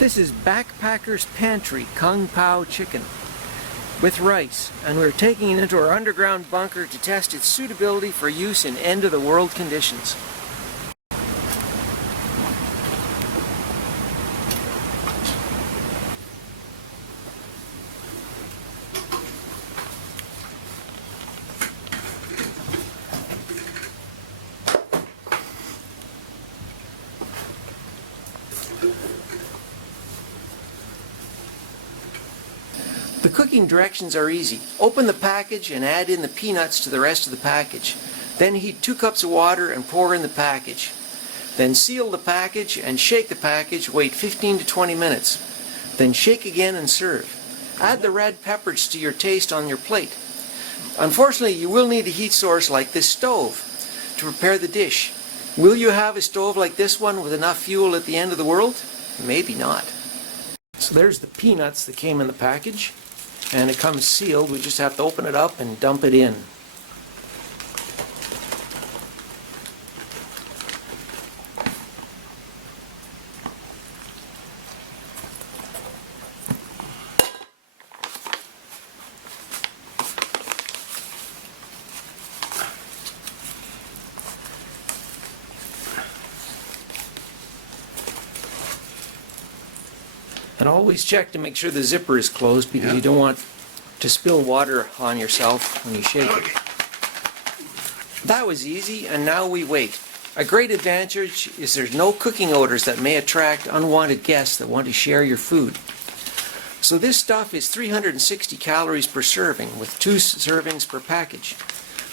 This is Backpacker's Pantry Kung Pao chicken with rice, and we're taking it into our underground bunker to test its suitability for use in end-of-the-world conditions. The cooking directions are easy. Open the package and add in the peanuts to the rest of the package. Then heat 2 cups of water and pour in the package. Then seal the package and shake the package. Wait 15 to 20 minutes. Then shake again and serve. Add the red peppers to your taste on your plate. Unfortunately, you will need a heat source like this stove to prepare the dish. Will you have a stove like this one with enough fuel at the end of the world? Maybe not. So there's the peanuts that came in the package. And it comes sealed. We just have to open it up and dump it in. And always check to make sure the zipper is closed, because you don't want to spill water on yourself when you shake it. That was easy, and now we wait. A great advantage is there's no cooking odors that may attract unwanted guests that want to share your food. So this stuff is 360 calories per serving, with 2 servings per package.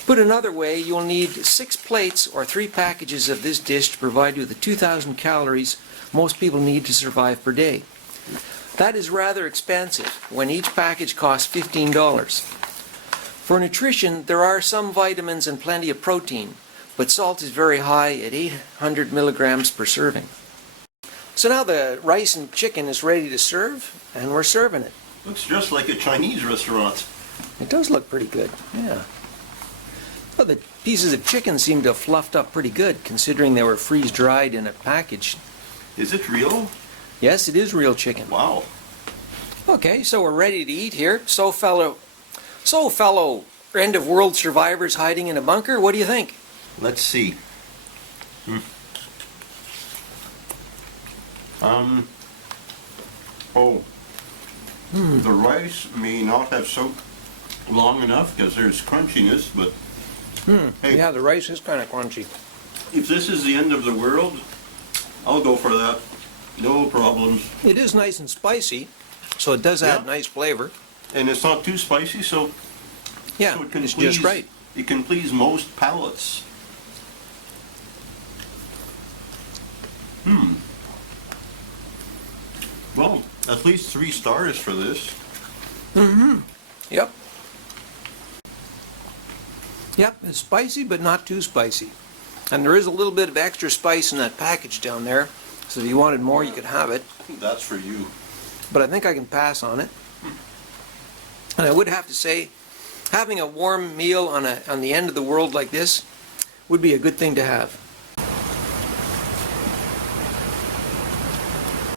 Put another way, you'll need 6 plates or 3 packages of this dish to provide you with the 2,000 calories most people need to survive per day. That is rather expensive when each package costs $15. For nutrition, there are some vitamins and plenty of protein, but salt is very high at 800 milligrams per serving. So now the rice and chicken is ready to serve, and we're serving it. Looks just like a Chinese restaurant. It does look pretty good, yeah. Well, the pieces of chicken seem to have fluffed up pretty good, considering they were freeze-dried in a package. Is it real? Yes, it is real chicken. Wow. Okay, so we're ready to eat here. So fellow end-of-world survivors hiding in a bunker, what do you think? Let's see. The rice may not have soaked long enough because there's crunchiness, but hey, Yeah, the rice is kind of crunchy. if this is the end of the world, I'll go for that. No problems. It is nice and spicy, so it does add nice flavor. And it's not too spicy, so, Yeah, so it can it's please, just right. It can please most palates. Well, at least 3 stars for this. Yep. Yep, it's spicy, but not too spicy. And there is a little bit of extra spice in that package down there, so if you wanted more, you could have it. That's for you. But I think I can pass on it. And I would have to say, having a warm meal on the end of the world like this would be a good thing to have.